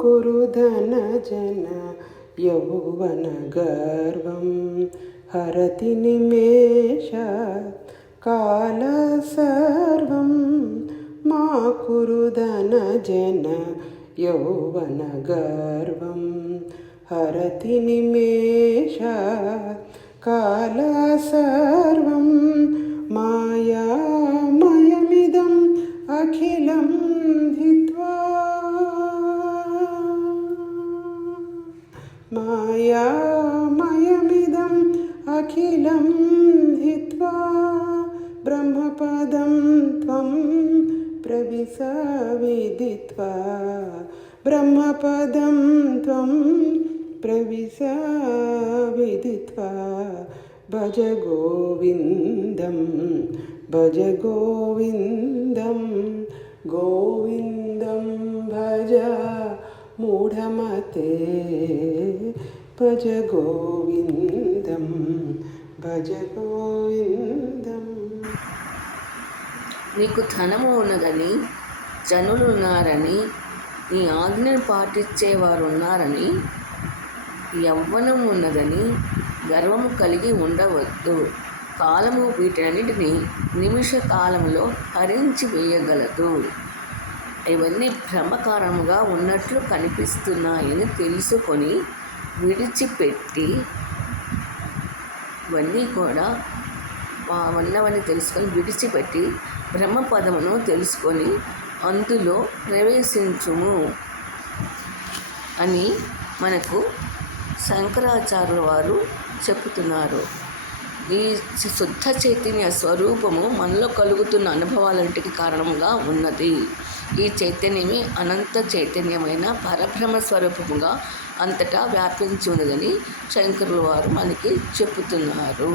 కురుధన జన యౌవన గర్వం హరతి నిమేష కాల సర్వం మా కురుధన జన యౌవన గర్వం హరతి నిమేష కాల సర్వం మాయామయమిదం అఖిలం హిత్వా మాయామయమిదం అఖిలం హిత్వా బ్రహ్మపదం త్వం ప్రవిశవిదిత్వా బ్రహ్మపదం త్వం ప్రవిశవిదిత్వా భజ గోవిందం భజ గోవిందం గోవిందం భజ మూఢమతే భజ గోవిందం భజ గోవిందం. నీకు ధనము ఉన్నదని, జనులు ఉన్నారని, నీ ఆజ్ఞను పాటించేవారు ఉన్నారని, యవ్వనం ఉన్నదని గర్వము కలిగి ఉండవద్దు. కాలము వీటన్నిటిని నిమిష కాలంలో హరించి వేయగలదు. ఇవన్నీ భ్రమకారముగా ఉన్నట్లు కనిపిస్తున్నాయని తెలుసుకొని విడిచిపెట్టి, ఇవన్నీ కూడా ఉన్నవని తెలుసుకొని విడిచిపెట్టి బ్రహ్మపదమును తెలుసుకొని అందులో ప్రవేశించుము అని మనకు శంకరాచార్యుల వారు చెప్తున్నారు. ఈ శుద్ధ చైతన్య స్వరూపము మనలో కలుగుతున్న అనుభవాలంటికి కారణంగా ఉన్నది. ఈ చైతన్యమే అనంత చైతన్యమైన పరబ్రహ్మ స్వరూపముగా అంతటా వ్యాపించి ఉన్నదని శంకరుల వారు మనకి చెప్తున్నారు.